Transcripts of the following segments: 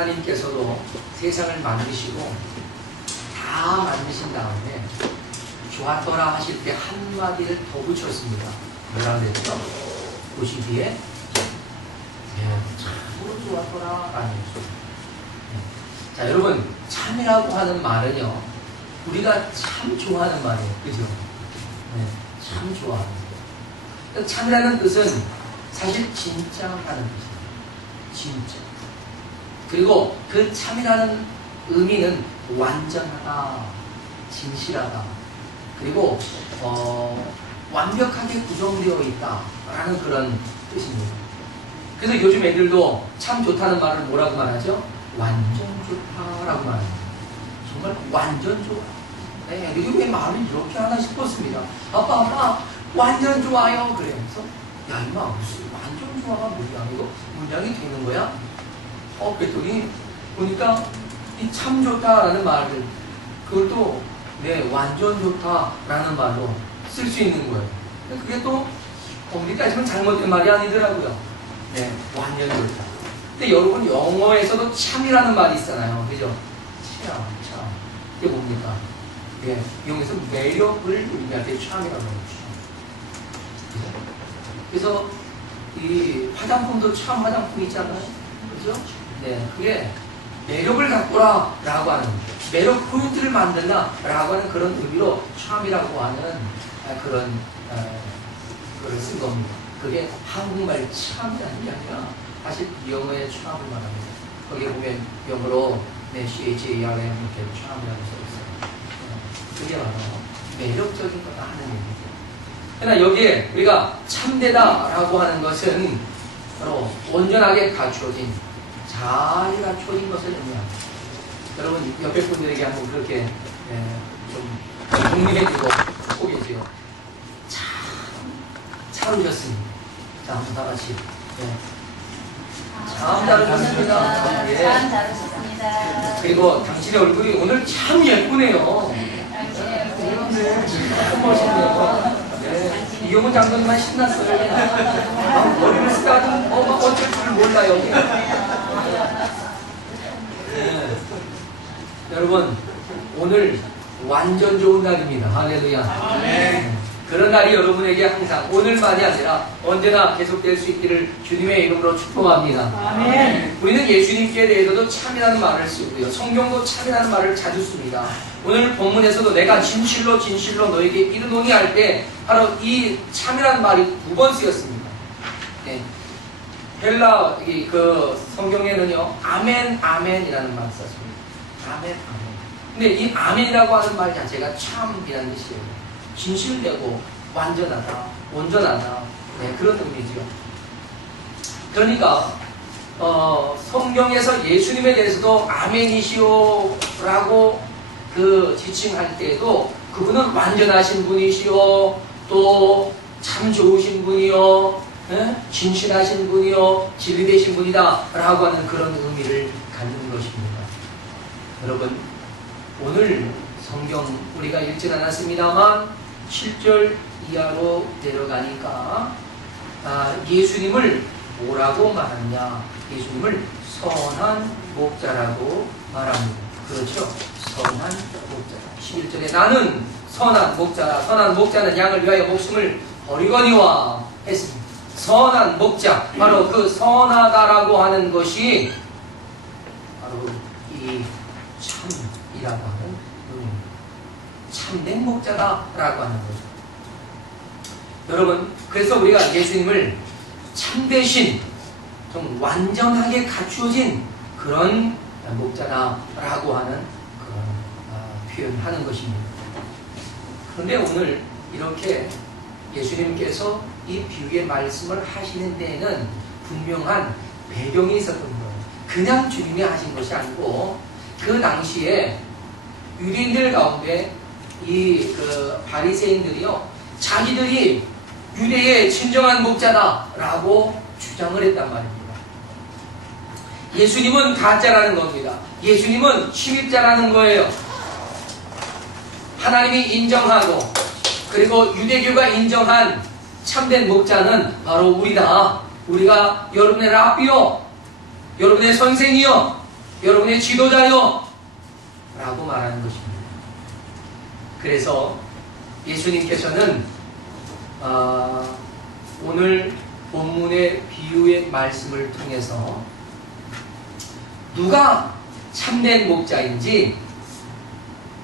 하나님께서도 세상을 만드시고 다 만드신 다음에 좋았더라 하실 때 한마디를 더 붙였습니다. 뭐라 그랬죠? 보시기에 참으로 좋았더라 라는 거죠. 자, 여러분, 참이라고 하는 말은요, 우리가 참 좋아하는 말이에요. 그죠? 참 좋아하는 거. 참이라는 뜻은 사실 진짜 하는 뜻이에요. 진짜. 그리고 그 참이라는 의미는 완전하다, 진실하다, 그리고 완벽하게 구성되어 있다라는 그런 뜻입니다. 그래서 요즘 애들도 참 좋다는 말을 뭐라고 말하죠? 완전 좋다라고 말합니다. 정말 완전 좋아. 네, 애들이 왜 말을 이렇게 하나 싶었습니다. 아빠 완전 좋아요. 그래서 야 임마 무슨 완전 좋아가 뭐야, 이거 문장이 되는 거야? 그랬더니 보니까 이 참 좋다라는 말을 그것도 완전 좋다라는 말로 쓸 수 있는 거예요. 그게 또 우리까지는 잘못된 말이 아니더라고요. 완전 좋다. 근데 여러분 영어에서도 참이라는 말이 있잖아요. 그죠? 참. 이게 뭡니까? 영어에서 매력을 우리할 때 참이라고 하죠. 그래서 이 화장품도 참 화장품이 있잖아요. 그죠? 그게 매력을 갖고라 라고 하는, 매력 포인트를 만든다 라고 하는 그런 의미로 참이라고 하는 그런 걸 쓴 겁니다. 그게 한국말 참이라는 게 아니라 사실 영어의 참을 말합니다. 거기에 보면 영어로 CHARM 이렇게 참이라고 써 있어요. 그게 바로 매력적인 거다 하는 얘기죠. 그러나 여기에 우리가 참되다 라고 하는 것은 바로 온전하게 갖추어진, 잘 갖춰진 것을 의미합니다. 여러분 옆에 분들에게 한번 그렇게 좀 독립해주고 포기해줘요. 잘 오셨습니다. 자, 한번 다 같이. 참 잘하셨습니다. 참 잘하셨습니다. 그리고 당신의 얼굴이 오늘 참 예쁘네요. 참 멋있네요. 이경훈 장로님만 신났어요. 머리를 쓰다듬 어쩔 줄 몰라요. 여러분, 오늘 완전 좋은 날입니다. 할렐루야. 그런 날이 여러분에게 항상 오늘만이 아니라 언제나 계속될 수 있기를 주님의 이름으로 축복합니다. 아멘. 우리는 예수님께 대해서도 참이라는 말을 쓰고요, 성경도 참이라는 말을 자주 씁니다. 오늘 본문에서도 내가 진실로 너에게 이르노니 할 때 바로 이 참이라는 말이 2번 쓰였습니다. 헬라 그 성경에는요 아멘이라는 말을 썼습니다. 아멘. 근데 이 아멘이라고 하는 말 자체가 참이라는 뜻이에요. 진실되고 완전하다, 온전하다, 그런 의미죠. 그러니까 성경에서 예수님에 대해서도 아멘이시오 라고 그 지칭할 때에도 그분은 완전하신 분이시오, 또 참 좋으신 분이요, 진실하신 분이요, 진리되신 분이다 라고 하는 그런 의미를 갖는 것입니다. 여러분, 오늘 성경 우리가 읽진 않았습니다만 7절 이하로 내려가니까 예수님을 뭐라고 말하느냐? 예수님을 선한 목자라고 말합니다. 그렇죠? 선한 목자. 11절에 나는 선한 목자라. 선한 목자는 양을 위하여 목숨을 버리거니와 했습니다. 선한 목자, 바로 그 선하다라고 하는 것이 바로 이 참이라고 하는 참된 목자다라고 하는 거죠. 여러분, 그래서 우리가 예수님을 참되신, 좀 완전하게 갖추어진 그런 목자다라고 하는 그런 표현하는 것입니다. 그런데 오늘 이렇게 예수님께서 이 비유의 말씀을 하시는 데에는 분명한 배경이 있었던 거예요. 그냥 주님이 하신 것이 아니고 그 당시에 유대인들 가운데 이 바리새인들이요, 자기들이 유대의 진정한 목자다라고 주장을 했단 말입니다. 예수님은 가짜라는 겁니다. 예수님은 침입자라는 거예요. 하나님이 인정하고 그리고 유대교가 인정한 참된 목자는 바로 우리다. 우리가 여러분의 랍비요, 여러분의 선생이요, 여러분의 지도자요 라고 말하는 것입니다. 그래서 예수님께서는 오늘 본문의 비유의 말씀을 통해서 누가 참된 목자인지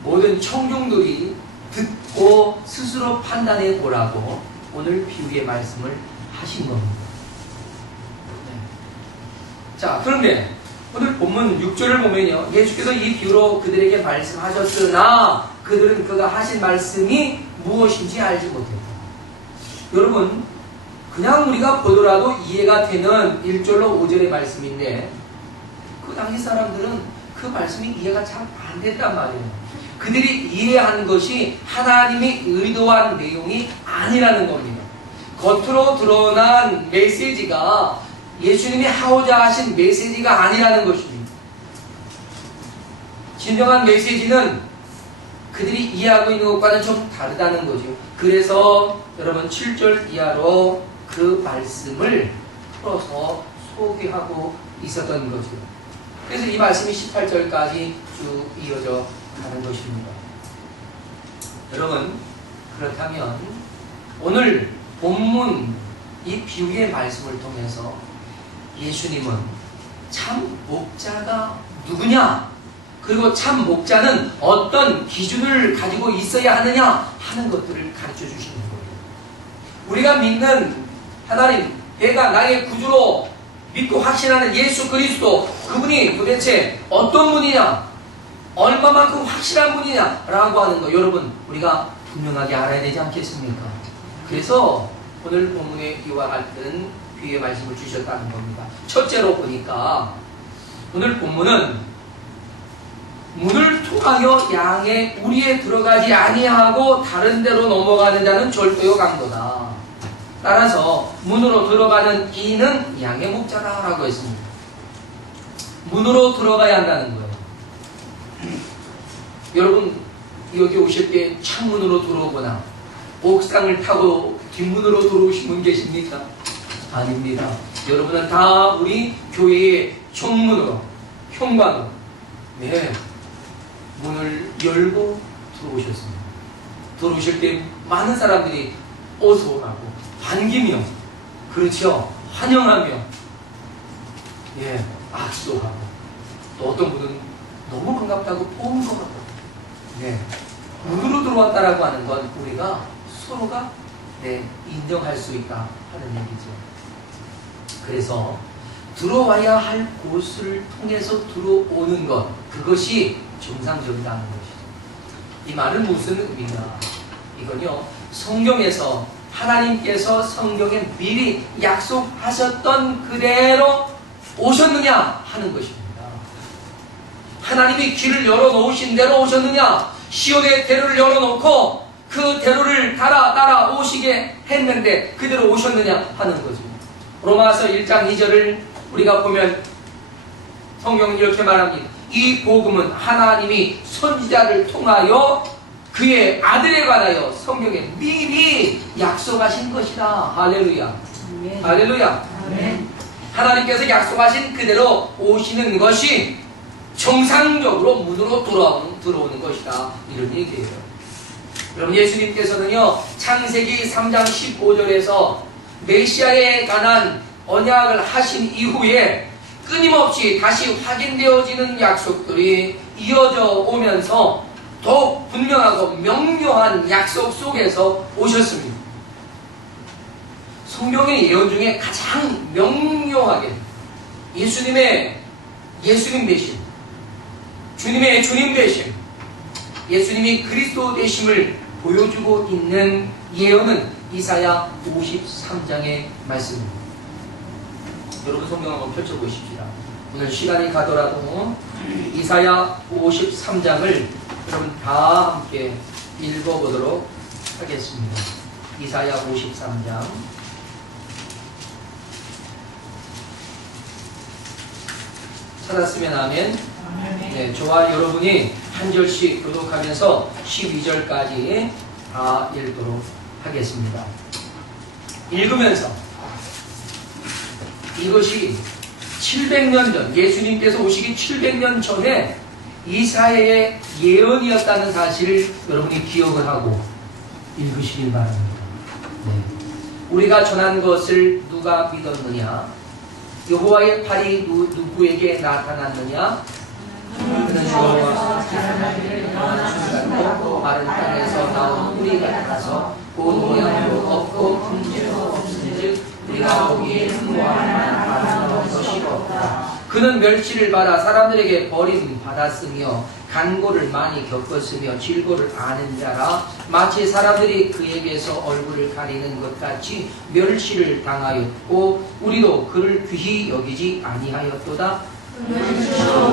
모든 청중들이 듣고 스스로 판단해 보라고 오늘 비유의 말씀을 하신 겁니다. 자, 그런데 오늘 본문 6절을 보면요, 예수께서 이 비유로 그들에게 말씀하셨으나 그들은 그가 하신 말씀이 무엇인지 알지 못했다. 여러분, 그냥 우리가 보더라도 이해가 되는 1절로 5절의 말씀인데 그 당시 사람들은 그 말씀이 이해가 잘 안 됐단 말이에요. 그들이 이해한 것이 하나님이 의도한 내용이 아니라는 겁니다. 겉으로 드러난 메시지가 예수님이 하고자 하신 메시지가 아니라는 것입니다. 진정한 메시지는 그들이 이해하고 있는 것과는 좀 다르다는 거죠. 그래서 여러분 7절 이하로 그 말씀을 풀어서 소개하고 있었던 거죠. 그래서 이 말씀이 18절까지 쭉 이어져 가는 것입니다. 여러분, 그렇다면 오늘 본문 이 비유의 말씀을 통해서 예수님은 참 목자가 누구냐, 그리고 참 목자는 어떤 기준을 가지고 있어야 하느냐 하는 것들을 가르쳐 주시는 거예요. 우리가 믿는 하나님, 내가 나의 구주로 믿고 확신하는 예수 그리스도, 그분이 도대체 어떤 분이냐, 얼마만큼 확실한 분이냐 라고 하는 거 여러분 우리가 분명하게 알아야 되지 않겠습니까? 그래서 오늘 본문에 이와 같은 비유의 말씀을 주셨다는 겁니다. 첫째로 보니까 오늘 본문은 문을 통하여 양의 우리에 들어가지 아니하고 다른 데로 넘어가는 자는 절도요 강도다. 따라서 문으로 들어가는 이는 양의 목자다라고 했습니다. 문으로 들어가야 한다는 거예요. 여러분 여기 오실 때 창문으로 들어오거나 옥상을 타고 뒷문으로 들어오신 분 계십니까? 아닙니다. 여러분은 다 우리 교회의 총문으로, 현관으로 문을 열고 들어오셨습니다. 들어오실 때 많은 사람들이 어서 오라고 반기며, 그렇죠, 환영하며 악수하고, 또 어떤 분은 너무 반갑다고 뽀은 것 같고, 문으로 들어왔다라고 하는 건 우리가 서로가 인정할 수 있다 하는 얘기죠. 그래서 들어와야 할 곳을 통해서 들어오는 것, 그것이 정상적이라는 것이죠. 이 말은 무슨 의미냐? 이건요, 성경에서 하나님께서 성경에 미리 약속하셨던 그대로 오셨느냐 하는 것입니다. 하나님이 길을 열어놓으신 대로 오셨느냐, 시온의 대로를 열어놓고 그 대로를 따라 오시게 했는데 그대로 오셨느냐 하는 거죠. 로마서 1장 2절을 우리가 보면 성경은 이렇게 말합니다. 이 복음은 하나님이 선지자를 통하여 그의 아들에 관하여 성경에 미리 약속하신 것이다. 할렐루야. 아멘. 할렐루야. 아멘. 하나님께서 약속하신 그대로 오시는 것이 정상적으로 문으로 들어오는 것이다. 이런 얘기예요. 여러분, 예수님께서는요, 창세기 3장 15절에서 메시아에 관한 언약을 하신 이후에 끊임없이 다시 확인되어지는 약속들이 이어져 오면서 더욱 분명하고 명료한 약속 속에서 오셨습니다. 성경의 예언 중에 가장 명료하게 예수님 되심, 주님의 주님 되심, 예수님이 그리스도 되심을 보여주고 있는 예언은 이사야 53장의 말씀입니다. 여러분 성경 한번 펼쳐보십시다. 오늘 시간이 가더라도 이사야 53장을 여러분 다 함께 읽어보도록 하겠습니다. 이사야 53장 찾았으면 아멘. 네, 저와 여러분이 한 절씩 교독하면서 12절까지 다 읽도록 하겠습니다. 읽으면서 이것이 700년 전, 예수님께서 오시기 700년 전에 이사야의 예언이었다는 사실을 여러분이 기억을 하고 읽으시길 바랍니다. 네. 우리가 전한 것을 누가 믿었느냐? 여호와의 팔이 누구에게 나타났느냐? 그는 여호와가 순간도 마른 땅에서 나온 뿌리 같아서 곧 모양도 없고 품질도 없은즉 우리가 보기에 흠모할 만한 것이 없다. 그는 멸치를 받아 사람들에게 버림받았으며 간고를 많이 겪었으며 질고를 아는 자라. 마치 사람들이 그에게서 얼굴을 가리는 것 같이 멸치를 당하였고 우리도 그를 귀히 여기지 아니하였도다.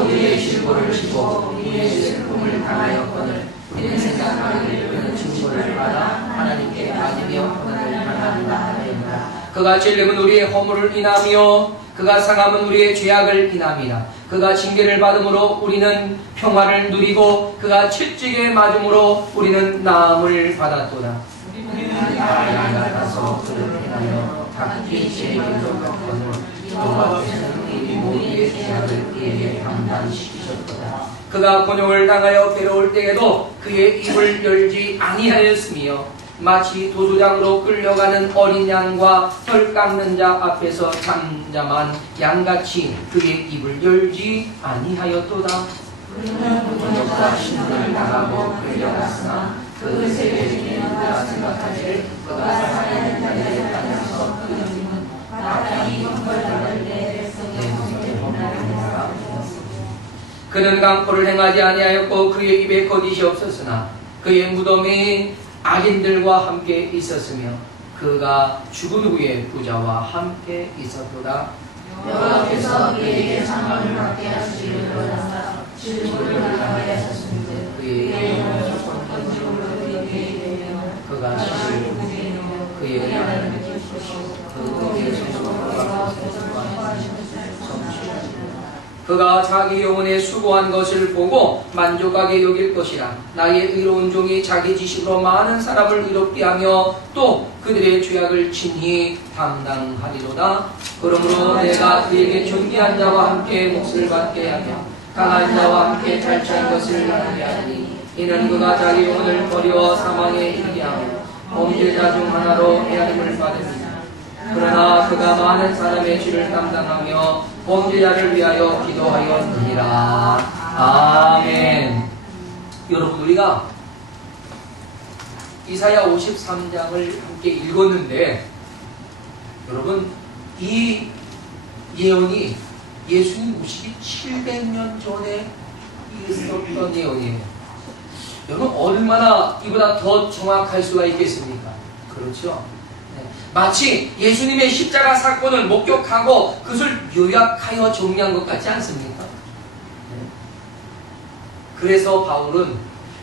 우리의 질고를 지고 우리의 슬픔을 당하였거늘 우리는 생각하기를 그는 증거를 받아 하나님께 맞으며 고난을 당한다 하였다. 그가 찔림은 우리의 허물을 인하며 그가 상함은 우리의 죄악을 인함이라. 그가 징계를 받음으로 우리는 평화를 누리고 그가 채찍에 맞음으로 우리는 나음을 받았도다. 우리는 양 같아서 그를 행하여 각기 제 길로 갔거늘 여호와께서는 우리 모두의 죄악을 그에게 감당시키셨도다. 그가 곤욕을 당하여 괴로울 때에도 그의 입을 열지 아니하였으며 마치 도수장으로 끌려가는 어린 양과 털 깎는 자 앞에서 잠잠한 양같이 그의 입을 열지 아니하였도다. 우리는 곤욕과 신분을 당하고 끌려갔으나 그 세계에 누가 생각하기를 그가 살아있는 자들에 관해서 그는 마땅히 형벌받을 내 백성의 범죄를 그는 강포를 행하지 아니하였고 그의 입에 거짓이 없었으나 그의 무덤이 악인들과 함께 있었으며 그가 죽은 후에 부자와 함께 있었도다. 여호와께서 그에게 상함을 받게 하시기를 원하사 질고를 당하게 하셨으니 그의 영혼을 번번으로 그에게 되며 그가 시를 그의 양을 그의 손으로 그가 자기 영혼에 수고한 것을 보고 만족하게 여길 것이라. 나의 의로운 종이 자기 지식으로 많은 사람을 의롭게 하며 또 그들의 죄악을 친히 담당하리로다. 그러므로 내가 그에게 존귀한 자와 함께 몫을 받게 하며 강한 자와 함께 탈취한 것을 하게 하니 이는 그가 자기 영혼을 버려 사망에 이르게 하며 범죄자 중 하나로 헤아림을 받으니 그러나 그가 많은 사람의 죄를 담당하며 범죄자를 위하여 기도하였느니라. 아멘. 여러분 우리가 이사야 53장을 함께 읽었는데 여러분 이 예언이 예수님 오시기 700년 전에 있었던 예언이에요. 여러분 얼마나 이보다 더 정확할 수가 있겠습니까? 그렇죠? 마치 예수님의 십자가 사건을 목격하고 그것을 요약하여 정리한 것 같지 않습니까? 그래서 바울은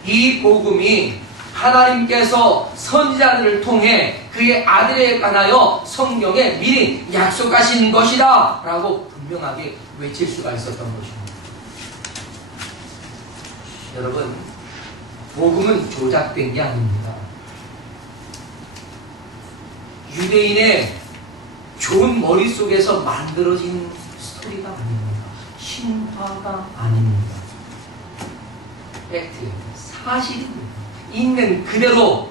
이 복음이 하나님께서 선지자들을 통해 그의 아들에 관하여 성경에 미리 약속하신 것이다 라고 분명하게 외칠 수가 있었던 것입니다. 여러분 복음은 조작된 게 아닙니다. 유대인의 좋은 머릿속에서 만들어진 스토리가 아닙니다. 신화가 아닙니다. 팩트예요. 사실입니다. 있는 그대로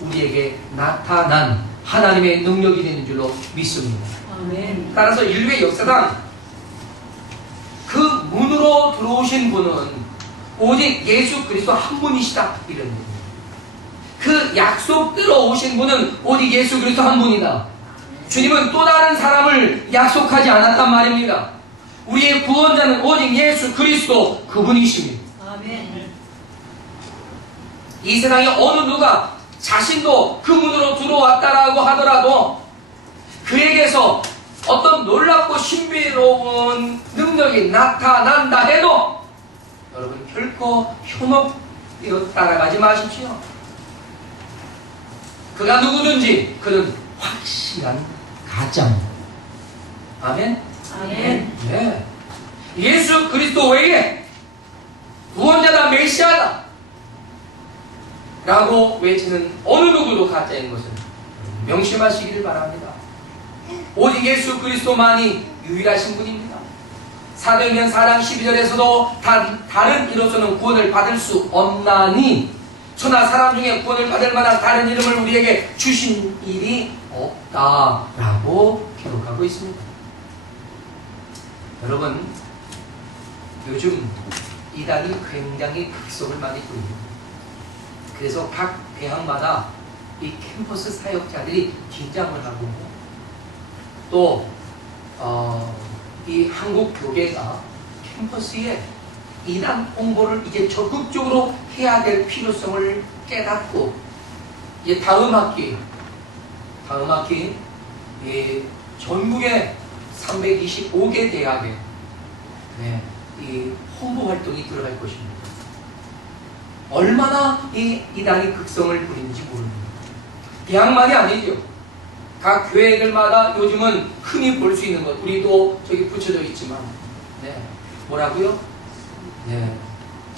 우리에게 나타난 하나님의 능력이 되는 줄로 믿습니다. 아멘. 따라서 인류의 역사상 그 문으로 들어오신 분은 오직 예수 그리스도 한 분이시다 이런 얘기입니다. 그 약속대로 오신 분은 오직 예수 그리스도 한 분이다. 주님은 또 다른 사람을 약속하지 않았단 말입니다. 우리의 구원자는 오직 예수 그리스도 그분이십니다. 아멘. 이 세상에 어느 누가 자신도 그 문으로 들어왔다라고 하더라도 그에게서 어떤 놀랍고 신비로운 능력이 나타난다 해도 여러분 결코 현혹으로 따라가지 마십시오. 그가 누구든지 그는 확실한 가짜입니다. 아멘? 아멘. 네. 예수 그리스도 외에 구원자다, 메시아다 라고 외치는 어느 누구도 가짜인 것을 명심하시기를 바랍니다. 오직 예수 그리스도만이 유일하신 분입니다. 사도행전 4장 12절에서도 다른 이로서는 구원을 받을 수 없나니 천하 사람 중에 구원을 받을 만한 다른 이름을 우리에게 주신 일이 없다라고 기록하고 있습니다. 여러분, 요즘 이단이 굉장히 극성을 많이 부립니다. 그래서 각 대학마다 이 캠퍼스 사역자들이 긴장을 하고 또 이 한국 교계가 캠퍼스에 이단 홍보를 이제 적극적으로 해야 될 필요성을 깨닫고 이제 다음 학기 전국의 325개 대학에 이 홍보 활동이 들어갈 것입니다. 얼마나 이 이단이 극성을 부리는지 모릅니다. 대학만이 아니죠. 각 교회들마다 요즘은 흔히 볼 수 있는 것, 우리도 저기 붙여져 있지만, 뭐라고요?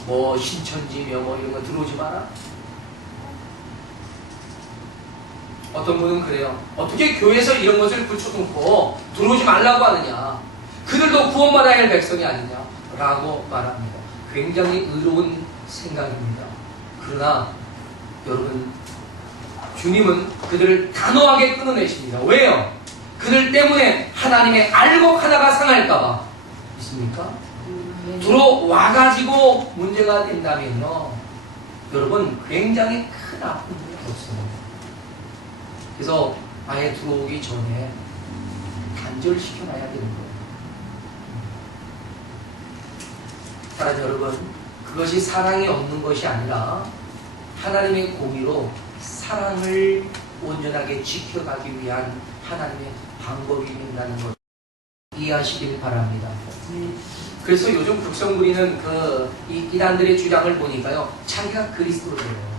뭐 신천지며 뭐 이런 거 들어오지 마라. 어떤 분은 그래요. 어떻게 교회에서 이런 것을 붙여놓고 들어오지 말라고 하느냐? 그들도 구원받아야 할 백성이 아니냐라고 말합니다. 굉장히 의로운 생각입니다. 그러나 여러분, 주님은 그들을 단호하게 끊어내십니다. 왜요? 그들 때문에 하나님의 알곡 하나가 상할까봐. 있습니까? 들어와가지고 문제가 된다면요, 여러분 굉장히 큰 아픔이 없습니다. 그래서 아예 들어오기 전에 단절시켜놔야 되는 거예요. 사랑 여러분, 그것이 사랑이 없는 것이 아니라 하나님의 공의로 사랑을 온전하게 지켜가기 위한 하나님의 방법이 된다는 것 이해하시길 바랍니다. 그래서 요즘 극성 부리는 이단들의 주장을 보니까요, 자기가 그리스도예요.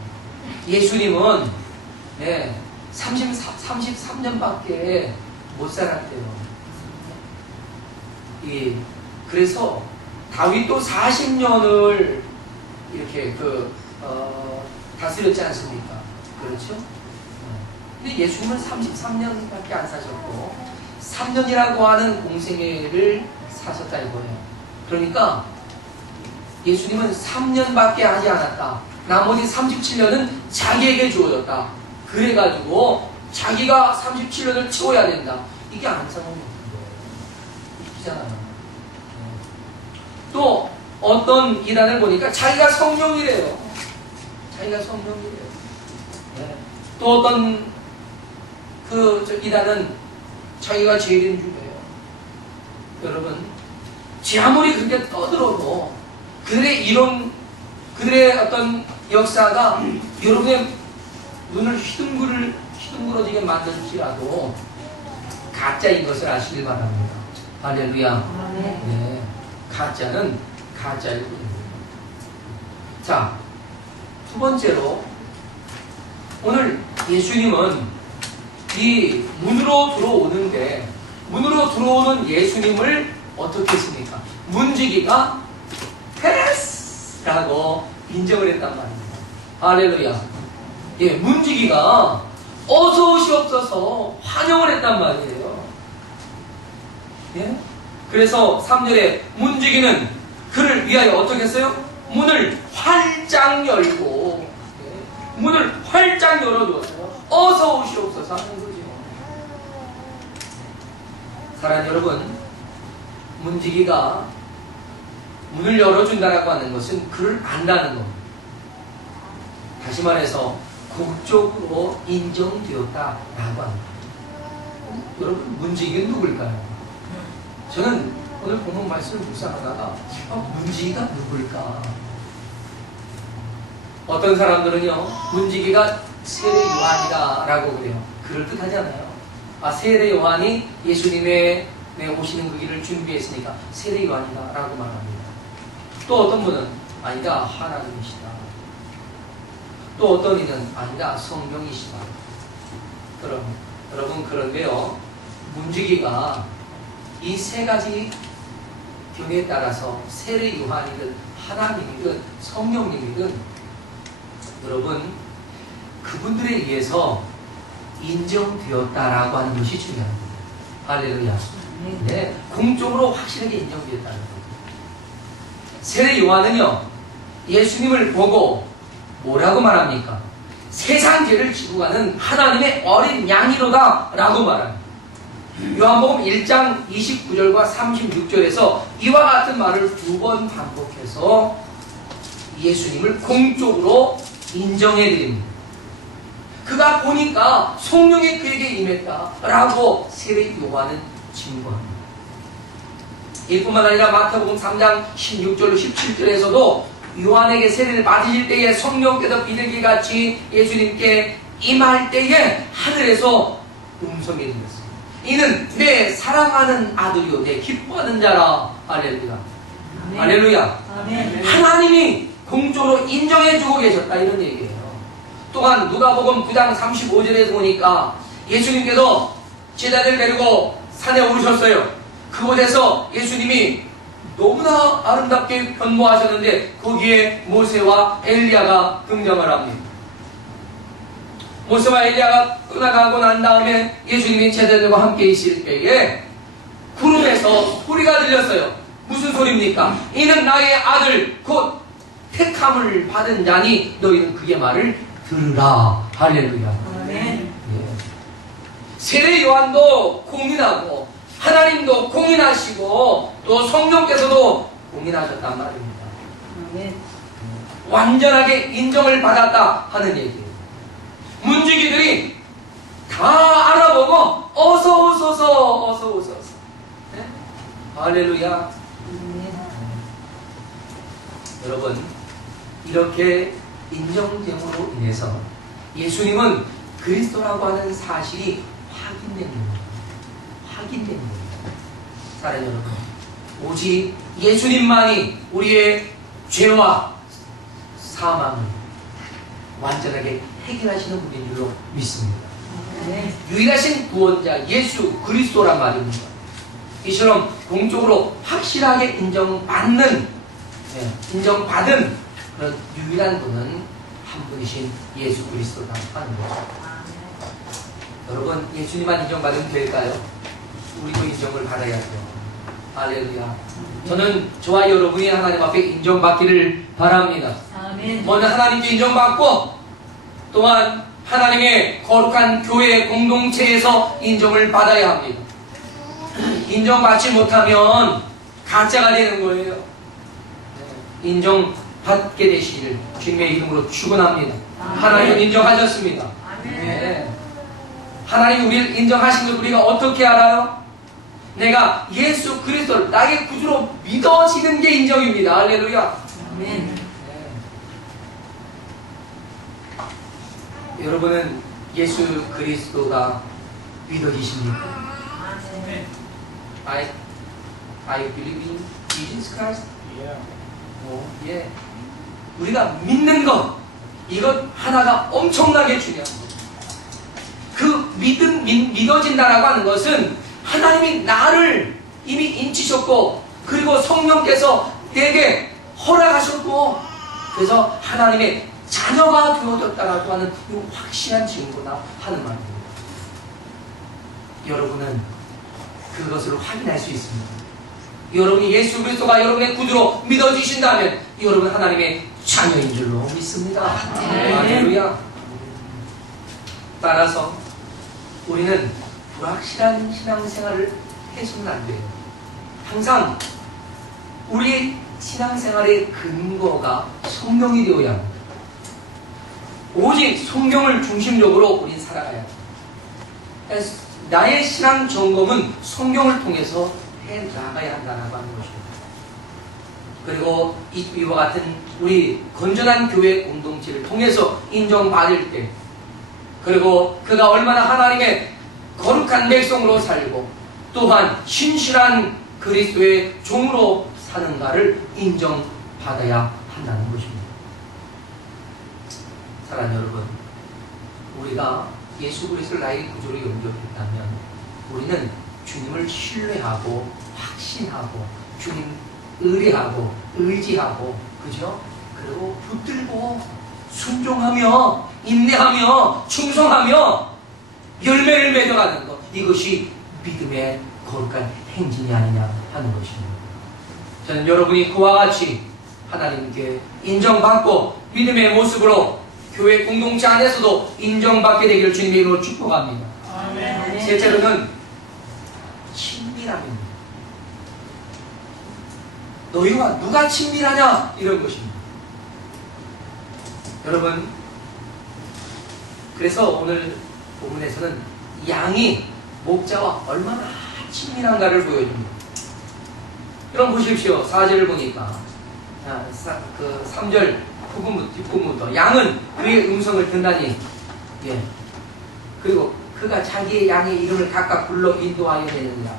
예수님은 33년밖에 못 살았대요. 그래서 다윗도 40년을 이렇게 다스렸지 않습니까? 그렇죠? 근데 예수님은 33년밖에 안 사셨고 3년이라고 하는 공생애를 사셨다 이거예요. 그러니까 예수님은 3년밖에 하지 않았다. 나머지 37년은 자기에게 주어졌다. 그래가지고 자기가 37년을 채워야 된다. 이게 안상황이 없는 거예요. 웃기잖아요. 또 어떤 이단을 보니까 자기가 성령이래요. 자기가 성령이래요. 또 어떤 이단은 자기가 제일인 줄이에요. 여러분, 지 아무리 그렇게 떠들어도 그들의 어떤 역사가 여러분의 눈을 휘둥그러지게 만들지라도 가짜인 것을 아시길 바랍니다. 할렐루야. 네, 가짜는 가짜일 뿐입니다. 자, 두 번째로 오늘 예수님은 이 문으로 들어오는 예수님을 어떻게 했습니까? 문지기가 패스라고 인정을 했단 말입니다. 할렐루야. 문지기가 어서 오시옵소서 환영을 했단 말이에요. 그래서 3절에 문지기는 그를 위하여 어떻게 했어요? 문을 활짝 열고 문을 활짝 열어주었어요. 어서 오시옵소서 하는 거죠. 사랑하는 여러분, 문지기가 문을 열어준다라고 하는 것은 그를 안다는 겁니다. 다시 말해서 국적으로 인정되었다라고 합니다. 여러분, 문지기는 누굴까요? 저는 오늘 본문 말씀을 묵상하다가 문지기가 누굴까? 어떤 사람들은요, 문지기가 세례 요한이다 라고 그래요. 그럴듯하잖아요. 세례 요한이 예수님의 오시는 그 길을 준비했으니까 세례 요한이다 라고 말합니다. 또 어떤 분은 아니다, 하나님이시다. 또 어떤 이는 아니다, 성령이시다. 여러분 그런데요, 문지기가 이 세 가지 경에 따라서 세례 요한이든 하나님이든 성령님이든 여러분 그분들에 의해서 인정되었다라고 하는 것이 중요합니다. 할렐루야. 네, 공적으로 확실하게 인정되었다는 거예요. 세례 요한은요, 예수님을 보고 뭐라고 말합니까? 세상 죄를 지고 가는 하나님의 어린 양이로다 라고 말합니다. 요한복음 1장 29절과 36절에서 이와 같은 말을 2번 반복해서 예수님을 공적으로 인정해 드립니다. 그가 보니까 성령이 그에게 임했다라고 세례 요한은 증거합니다. 이뿐만 아니라 마태복음 3장 16절로 17절에서도 요한에게 세례를 받으실 때에 성령께서 비둘기 같이 예수님께 임할 때에 하늘에서 음성이 들렸습니다. 이는 내 사랑하는 아들이요 내 기뻐하는 자라. 할렐루야. 아멘. 할렐루야. 아멘. 하나님이 공적으로 인정해주고 계셨다 이런 얘기예요. 또한 누가복음 9장 35절에서 보니까 예수님께서 제자들 데리고 산에 오르셨어요. 그곳에서 예수님이 너무나 아름답게 변모하셨는데 거기에 모세와 엘리야가 등장을 합니다. 모세와 엘리야가 떠나가고 난 다음에 예수님이 제자들과 함께 있을 때에 구름에서 소리가 들렸어요. 무슨 소리입니까? 이는 나의 아들 곧 택함을 받은 자니 너희는 그의 말을 들으라. 할렐루야. 아멘. 세례 요한도 공인하고 하나님도 공인하시고 또 성령께서도 공인하셨단 말입니다. 아멘. 완전하게 인정을 받았다 하는 얘기예요. 문지기들이 다 알아보고 어서 오소서. 네? 할렐루야. 여러분 이렇게 인정됨으로 인해서 예수님은 그리스도라고 하는 사실이 확인된 겁니다. 사랑하는 여러분, 오직 예수님만이 우리의 죄와 사망을 완전하게 해결하시는 분인 줄로 믿습니다. 네. 유일하신 구원자 예수 그리스도란 말입니다. 이처럼 공적으로 확실하게 인정받는, 인정받은 그런 유일한 분은 한 분이신 예수 그리스도다 하는 거죠. 여러분 예수님만 인정받으면 될까요? 우리도 인정을 받아야죠. 할렐루야. 저는 저와 여러분이 하나님 앞에 인정받기를 바랍니다. 아멘. 먼저 하나님께 인정받고 또한 하나님의 거룩한 교회 공동체에서 인정을 받아야 합니다. 인정받지 못하면 가짜가 되는 거예요. 인정받게 되시기를 주님의 이름으로 축원합니다. 하나님 인정하셨습니다. 네. 하나님 우리를 인정하신 걸 우리가 어떻게 알아요? 내가 예수 그리스도를 나의 구주로 믿어지는 게 인정입니다. 할렐루야. 아멘. 여러분은 예수 그리스도가 믿어지십니까? 아멘. I believe in Jesus Christ. 예. 우리가 믿는 것, 이것 하나가 엄청나게 중요합니다. 그 믿어진다라고 하는 것은 하나님이 나를 이미 인치셨고 그리고 성령께서 내게 허락하셨고 그래서 하나님의 자녀가 되어졌다라고 하는 이 확실한 증거나 하는 말입니다. 여러분은 그것을 확인할 수 있습니다. 여러분이 예수 그리스도가 여러분의 구주로 믿어지신다면 여러분 하나님의 자녀인 줄로 믿습니다. 할렐루야. 따라서 우리는 불확실한 신앙생활을 해서는 안 돼요. 항상 우리 신앙생활의 근거가 성경이 되어야 합니다. 오직 성경을 중심적으로 우리는 살아가야 합니다. 나의 신앙 점검은 성경을 통해서 해 나가야 한다는 것입니다. 그리고 이와 같은 우리 건전한 교회 공동체를 통해서 인정받을 때 그리고 그가 얼마나 하나님의 거룩한 백성으로 살고 또한 신실한 그리스도의 종으로 사는가를 인정받아야 한다는 것입니다. 사랑하는 여러분, 우리가 예수 그리스도를 나의 구주로 영접했다면 우리는 주님을 신뢰하고 확신하고 주님 의뢰하고 의지하고, 그죠? 그리고 붙들고 순종하며 인내하며 충성하며 열매를 맺어가는 것, 이것이 믿음의 거룩한 행진이 아니냐 하는 것입니다. 저는 여러분이 그와 같이 하나님께 인정받고 믿음의 모습으로 교회 공동체 안에서도 인정받게 되기를 주님의 이름으로 축복합니다. 아멘. 셋째로는 친밀함입니다. 너희와 누가 친밀하냐? 이런 것입니다. 여러분, 그래서 오늘 본문에서는 양이 목자와 얼마나 친밀한가를 보여줍니다. 여러분 보십시오. 4절을 보니까 그 3절 뒷부분부터 양은 그의 음성을 듣다니, 예. 그리고 그가 자기의 양의 이름을 각각 불러 인도하여 내느니라.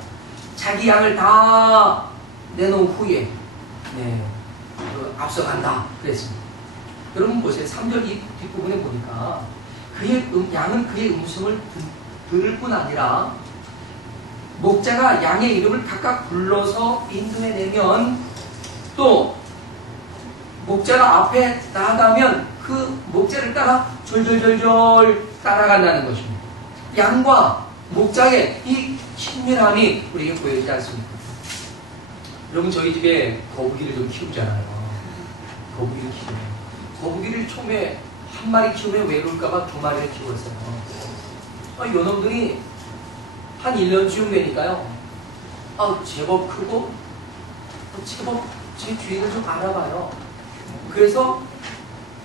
자기 양을 다 내놓은 후에 앞서간다 그랬습니다. 여러분 보세요. 3절 뒷부분에 보니까 양은 그의 음성을 들을 뿐 아니라 목자가 양의 이름을 각각 불러서 인도해내면 또 목자가 앞에 나아가면 그 목자를 따라 졸졸졸졸 따라간다는 것입니다. 양과 목자의 이 친밀함이 우리에게 보여지지 않습니까? 여러분, 저희 집에 거북이를 좀 키우잖아요. 거북이를 키우면 거북이를 처음에 한 마리 키우면 외로울까봐 2마리를 키웠어요. 요놈들이 한 1년쯤 되니까요, 제법 크고 제법 제 주인을 좀 알아봐요. 그래서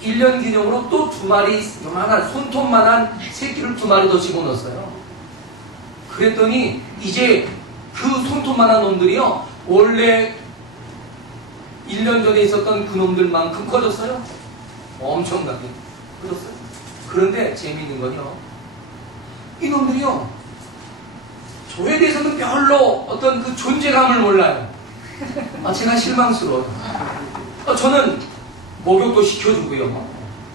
1년 기념으로 또 2마리 요만한 손톱만한 새끼를 2마리 더 집어넣었어요. 그랬더니 이제 그 손톱만한 놈들이요, 원래 1년 전에 있었던 그 놈들만큼 커졌어요. 엄청나게 커졌어요. 그런데 재미있는 건요, 이 놈들이요, 저에 대해서는 별로 어떤 그 존재감을 몰라요. 제가 실망스러워요. 저는 목욕도 시켜주고요,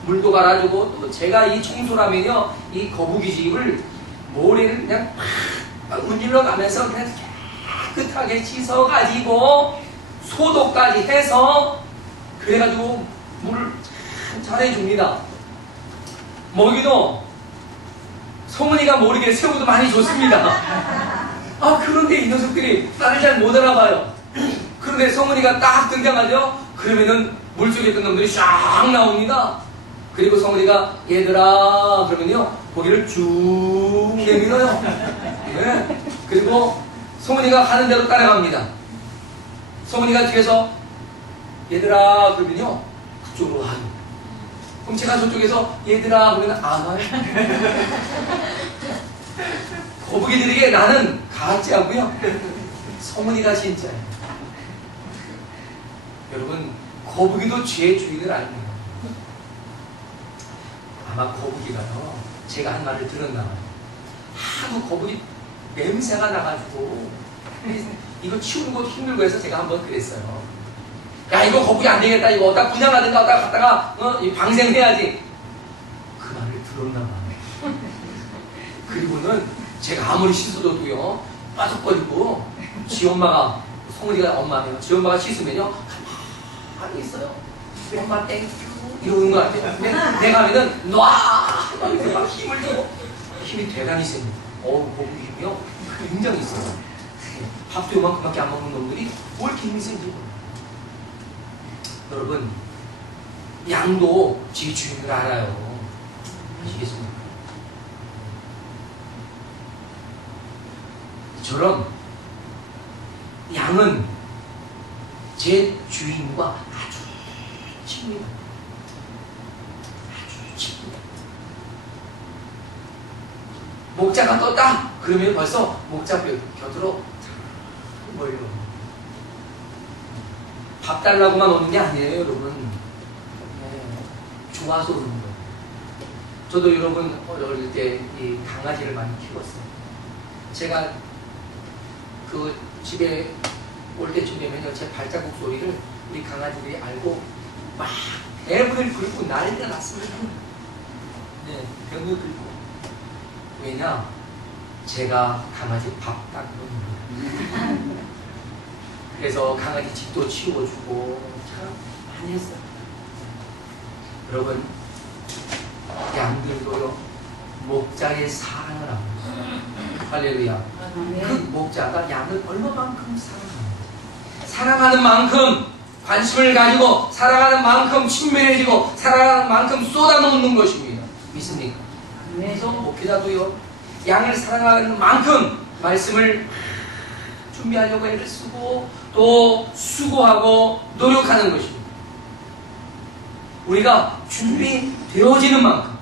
물도 갈아주고, 또 제가 이 청소라면요, 이 거북이 집을 모래를 그냥 팍 문질러 가면서 그냥 깨끗하게 씻어가지고 소독까지 해서 그래가지고 물을 참 잘해줍니다. 먹이도 성은이가 모르게 새우도 많이 줬습니다. 그런데 이 녀석들이 나를 잘 못 알아봐요. 그런데 성은이가 딱 등장하죠? 그러면은 물속에 있던 놈들이 쫙 나옵니다. 그리고 성은이가 얘들아 그러면요, 고개를 쭉 내밀어요. 네. 그리고 성은이가 가는 대로 따라갑니다. 성은이가 뒤에서 얘들아 그러면요, 그쪽으로 와요. 그럼 제가 저쪽에서 얘들아 그러면 안 와요. 거북이들에게 나는 가짜고요, 성은이가 진짜예요. 여러분, 거북이도 죄의 주인을 아닙니다. 아마 거북이가요, 제가 한 말을 들었나 봐요. 하도 거북이 냄새가 나가지고 이거 치우는 것도 힘들고 해서 제가 한번 그랬어요. 야, 이거 거북이 안 되겠다, 이거 어디다 분양하든가 어디다 갖다가 방생해야지. 그 말을 들었나 봐요. 그리고는 제가 아무리 씻어줘도요, 빠삭거리고, 지 엄마가, 성은이가 엄마네요, 지 엄마가 씻으면요 가만히 있어요. 엄마 땡큐 이러는 거 같아요. 근데 내가 하면은 놔! 막 힘을 주고, 힘이 대단히 셉니다. 거북이 힘이요, 굉장히 있어요. 밥도 요만큼밖에 안 먹는 놈들이 왜 이렇게 힘이 센지 몰라요. 여러분, 양도 지 주인을 알아요. 아시겠습니까? 저런 양은 제 주인과 아주 친밀합니다. 아주 친밀합니다. 목자가 떴다 그러면 벌써 목자 곁으로 몰려. 밥 달라고만 오는 게 아니에요, 여러분. 좋아서 오는 거예요. 저도 여러분 어릴 때 이 강아지를 많이 키웠어요. 제가 그 집에 올 때쯤 되면요, 제 발자국 소리를 우리 강아지들이 알고 막 배분을 긁고 난리가 났습니다. 네, 배분을 긁고. 왜냐? 제가 강아지 밥 닦는 그래서 강아지 집도 치워주고 참 많이 했어요. 여러분, 양들도요 목자의 사랑을 합니다. 할렐루야. 그 목자가 양을 얼마만큼 사랑합니다. 사랑하는 만큼 관심을 가지고, 사랑하는 만큼 친밀해지고, 사랑하는 만큼 쏟아놓는 것입니다. 믿습니까? 그래서 목회자도요 양을 사랑하는 만큼 말씀을 준비하려고 애를 쓰고 또 수고하고 노력하는 것입니다. 우리가 준비되어지는 만큼,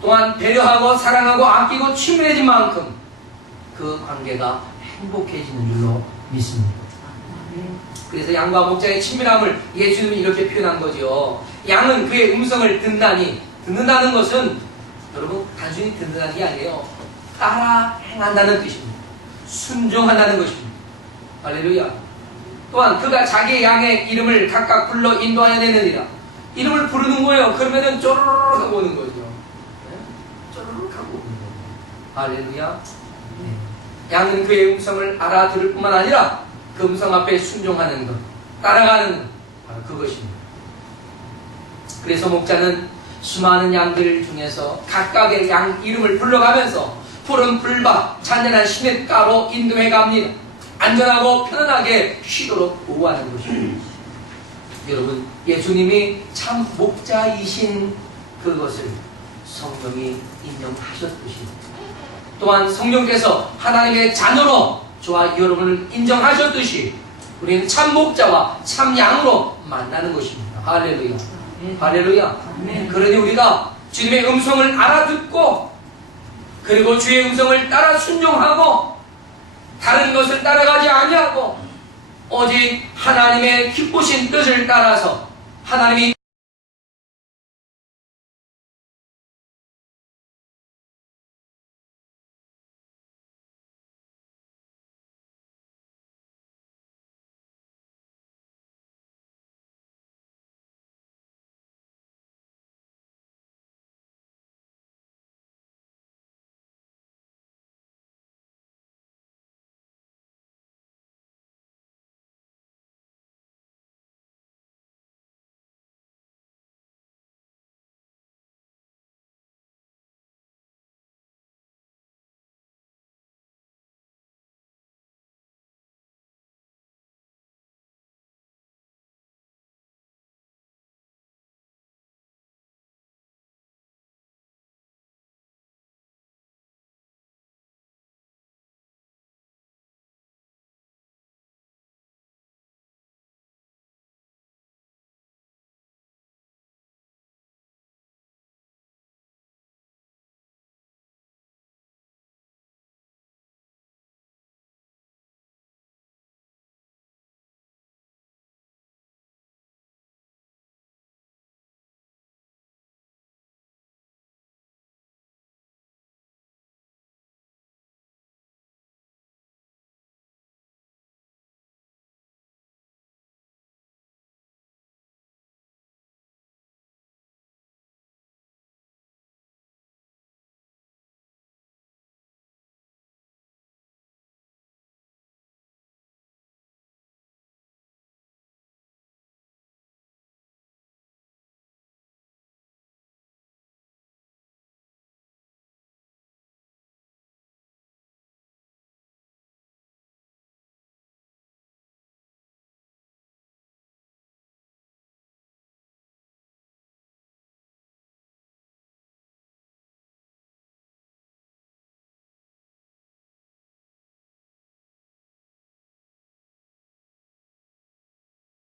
또한 배려하고 사랑하고 아끼고 친밀해진 만큼 그 관계가 행복해지는 줄로 믿습니다. 그래서 양과 목자의 친밀함을 예수님이 이렇게 표현한 거죠. 양은 그의 음성을 듣나니, 듣는다는 것은 여러분 단순히 듣는다는 게 아니에요. 따라 행한다는 뜻입니다. 순종한다는 것입니다. 할렐루야. 또한 그가 자기 양의 이름을 각각 불러 인도하여 내느니라. 이름을 부르는 거예요. 그러면은 쪼르륵 하고 오는 거죠. 네? 쪼르륵 하고 오는 거예요. 할렐루야. 네. 양은 그의 음성을 알아들을 뿐만 아니라 그 음성 앞에 순종하는 것, 따라가는 것, 바로 그것입니다. 그래서 목자는 수많은 양들 중에서 각각의 양 이름을 불러가면서 푸른 풀밭, 잔잔한 시냇가로 인도해 갑니다. 안전하고 편안하게 쉬도록 보호하는 것입니다. 여러분, 예수님이 참 목자이신 그것을 성령이 인정하셨듯이, 또한 성령께서 하나님의 자녀로 저와 여러분을 인정하셨듯이 우리는 참 목자와 참 양으로 만나는 것입니다. 할렐루야. 할렐루야. 그러니 우리가 주님의 음성을 알아듣고, 그리고 주의 음성을 따라 순종하고, 다른 것을 따라가지 아니하고 오직 하나님의 기쁘신 뜻을 따라서 하나님이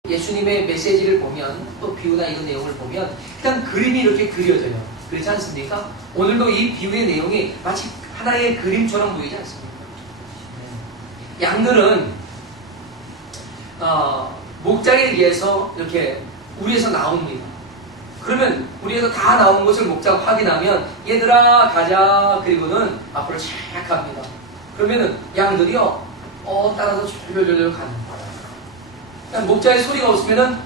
예수님의 메시지를 보면, 또 비유나 이런 내용을 보면 일단 그림이 이렇게 그려져요. 그렇지 않습니까? 오늘도 이 비유의 내용이 마치 하나의 그림처럼 보이지 않습니까? 양들은 목장에 의해서 이렇게 우리에서 나옵니다. 그러면 우리에서 다 나온 것을 목자가 확인하면 얘들아 가자, 그리고는 앞으로 착 갑니다. 그러면은 양들이요 따라서 졸졸졸 가는 거예요. 목자의 소리가 없으면은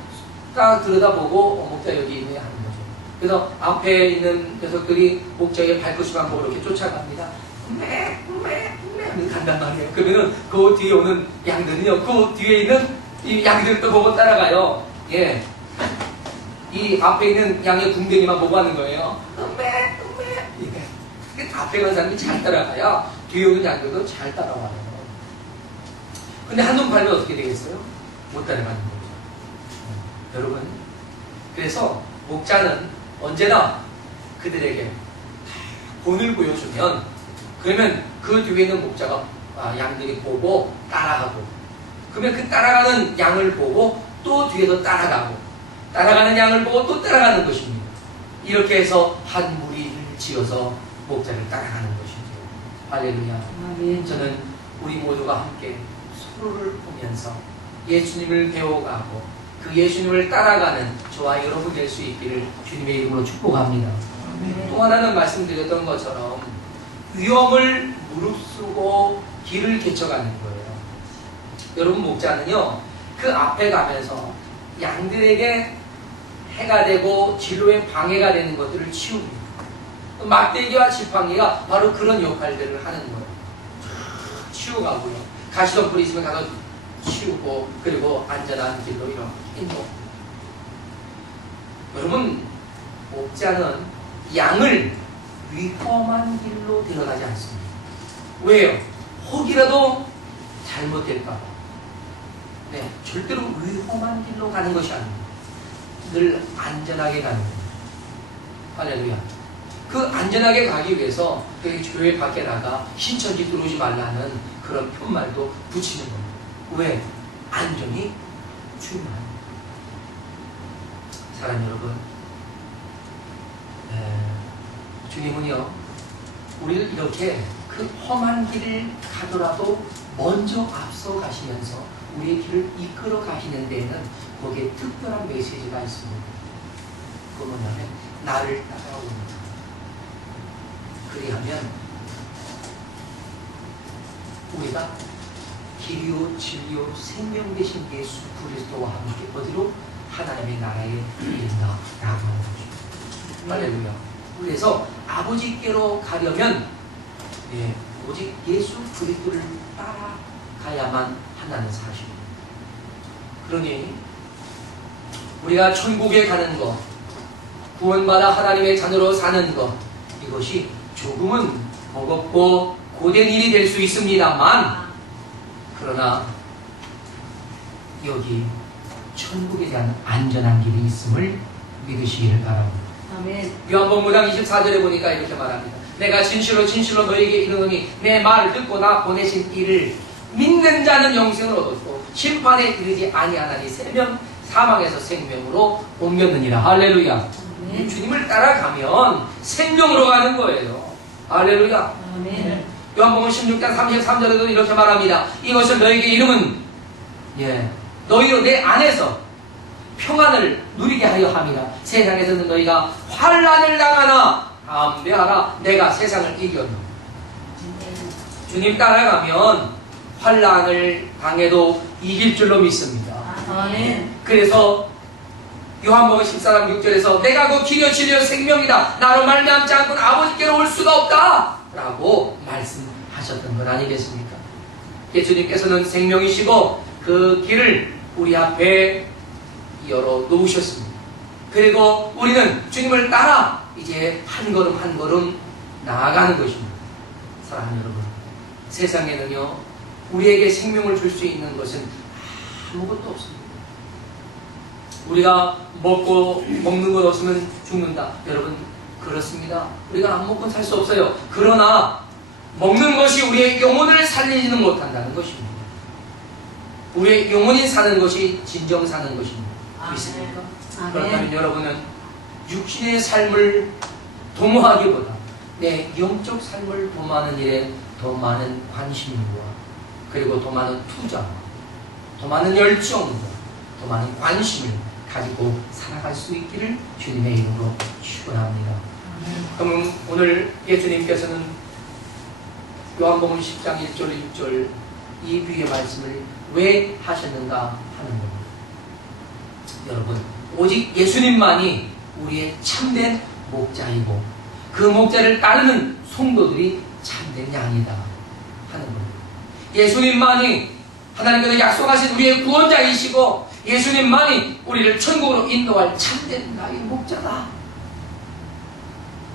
딱 들여다보고 목자 여기 있네 하는 거죠. 그래서 앞에 있는 녀석들이 목자의 발끝만 보고 이렇게 쫓아갑니다. 간단 말이에요. 그러면은 그 뒤에 오는 양들은요, 그 뒤에 있는 이 양들을 또 보고 따라가요. 예. 이 앞에 있는 양의 궁뎅이만 보고 하는 거예요. 예. 앞에 가는 사람이 잘 따라가야 뒤에 오는 양들도 잘 따라와요. 근데 한눈 팔면 어떻게 되겠어요? 못 따라가는 거죠. 여러분, 그래서 목자는 언제나 그들에게 본을 보여주면, 그러면 그 뒤에 있는 목자가 양들이 보고 따라가고, 그러면 그 따라가는 양을 보고 또 뒤에서 따라가고, 따라가는 양을 보고 또 따라가는 것입니다. 이렇게 해서 한 무리를 지어서 목자를 따라가는 것이죠. 할렐루야. 아멘. 저는 우리 모두가 함께 서로를 보면서 예수님을 배워가고 그 예수님을 따라가는 저와 여러분 될 수 있기를 주님의 이름으로 축복합니다. 또 하나는 말씀드렸던 것처럼 위험을 무릅쓰고 길을 개척하는 거예요. 여러분, 목자는요, 그 앞에 가면서 양들에게 해가 되고 진로에 방해가 되는 것들을 치웁니다. 막대기와 지팡이가 바로 그런 역할들을 하는 거예요. 치우가고요. 가시덤불이 있으면 가서 치우고, 그리고 안전한 길로 이렇게 인도. 여러분, 목자는 양을 위험한 길로 데려가지 않습니다. 왜요? 혹이라도 잘못될까봐. 네, 절대로 위험한 길로 가는 것이 아닙니다. 늘 안전하게 가는 겁니다. 할렐루야. 그 안전하게 가기 위해서 교회 밖에 나가 신천지 들어오지 말라는 그런 편말도 붙이는 겁니다. 왜? 안전이 중요합니다. 사랑하는 여러분, 주님은요, 우리를 이렇게 그 험한 길을 가더라도 먼저 앞서 가시면서 우리의 길을 이끌어 가시는 데에는 거기에 특별한 메시지가 있습니다. 그건 뭐냐면, 나를 따라오는. 그리하면 우리가 길이요 진리요 생명 되신 예수 그리스도와 함께 어디로? 하나님의 나라에 이른다 라고 하는 것입니다. 할렐루야. 그래서 아버지께로 가려면 오직 예수 그리스도를 따라가야만 한다는 사실입니다. 그러니 우리가 천국에 가는 것, 구원받아 하나님의 자녀로 사는 것, 이것이 조금은 버겁고 고된 일이 될 수 있습니다만, 그러나 여기 천국에 대한 안전한 길이 있음을 믿으시기를 바랍니다. 아멘. 요한복음 5장 24절에 보니까 이렇게 말합니다. 내가 진실로 진실로 너에게 이르노니 내 말을 듣고 나 보내신 이를 믿는 자는 영생을 얻었고 심판에 이르지 아니하나니 사망에서 생명으로 옮겼느니라. 할렐루야. 아멘. 주님을 따라가면 생명으로 가는 거예요. 할렐루야. 아멘. 요한복음 16장 33절에도 이렇게 말합니다. 이것을 너에게 이름은 너희로 내 안에서 평안을 누리게 하려 함이라. 세상에서는 너희가 환난을 당하나 담대하라. 내가 세상을 이겼노. 주님 따라가면 환난을 당해도 이길 줄로 믿습니다. 아멘. 그래서 요한복음 14장 6절에서 내가 그 길이요 진리요 생명이다. 나로 말미암지 않고는 아버지께로 올 수가 없다 라고 말씀하셨던 것 아니겠습니까? 예수님께서는 생명이시고 그 길을 우리 앞에 열어 놓으셨습니다. 그리고 우리는 주님을 따라 이제 한 걸음 한 걸음 나아가는 것입니다. 사랑하는 여러분, 세상에는요 우리에게 생명을 줄 수 있는 것은 아무것도 없습니다. 우리가 먹는 것 없으면 죽는다. 여러분, 그렇습니다. 우리가 안 먹고 살 수 없어요. 그러나 먹는 것이 우리의 영혼을 살리지는 못한다는 것입니다. 우리의 영혼이 사는 것이 진정 사는 것입니다. 믿습니까? 그렇다면 여러분은 육신의 삶을 도모하기보다 내 영적 삶을 도모하는 일에 더 많은 관심과 그리고 더 많은 투자와 더 많은 열정과 더 많은 관심을 가지고 살아갈 수 있기를 주님의 이름으로 축원합니다. 그럼 오늘 예수님께서는 요한복음 10장 1절 6절 이 비유의 말씀을 왜 하셨는가 하는 겁니다. 여러분, 오직 예수님만이 우리의 참된 목자이고 그 목자를 따르는 성도들이 참된 양이다 하는 겁니다. 예수님만이 하나님께서 약속하신 우리의 구원자이시고 예수님만이 우리를 천국으로 인도할 참된 나의 목자다.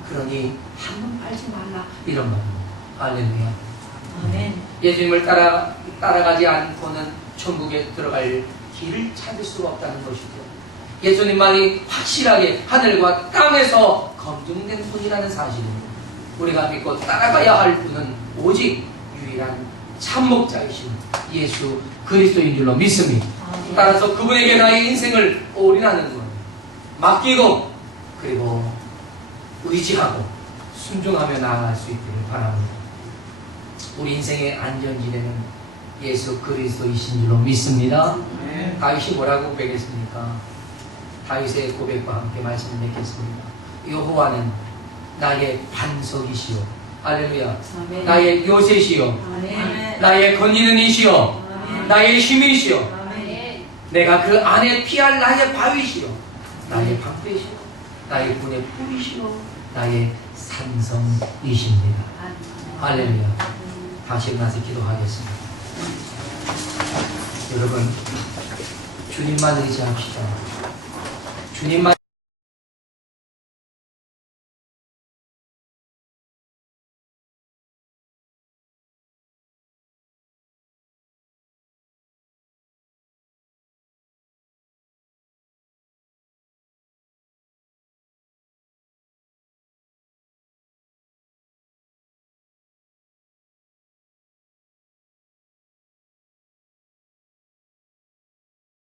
그러니 한번 팔지 말라 이런 말입니다. 할렐루야. 아멘. 예수님을 따라가지 않고는 천국에 들어갈 길을 찾을 수가 없다는 것이죠. 예수님만이 확실하게 하늘과 땅에서 검증된 분이라는 사실입니다. 우리가 믿고 따라가야 할 분은 오직 유일한 참목자이신 예수 그리스도인 줄로 믿습니다. 따라서 그분에게 나의 인생을 올인하는 것, 맡기고 그리고 의지하고 순종하며 나아갈 수 있기를 바랍니다. 우리 인생의 안전지대는 예수 그리스도이신 줄로 믿습니다. 다윗이 뭐라고 고백했습니까? 다윗의 고백과 함께 말씀을 맺겠습니다. 여호와는 나의 반석이시요, 할렐루야, 아멘. 나의 요새시요, 아멘. 나의 건지는 이시요, 아멘. 나의 힘이시요, 아멘. 내가 그 안에 피할 나의 바위시요, 나의 방패시요, 나의 군의 뿌리시요, 나의 산성이십니다. 할렐루야. 다시 일어나서 기도하겠습니다. 여러분, 주님만 의지합시다. 주님만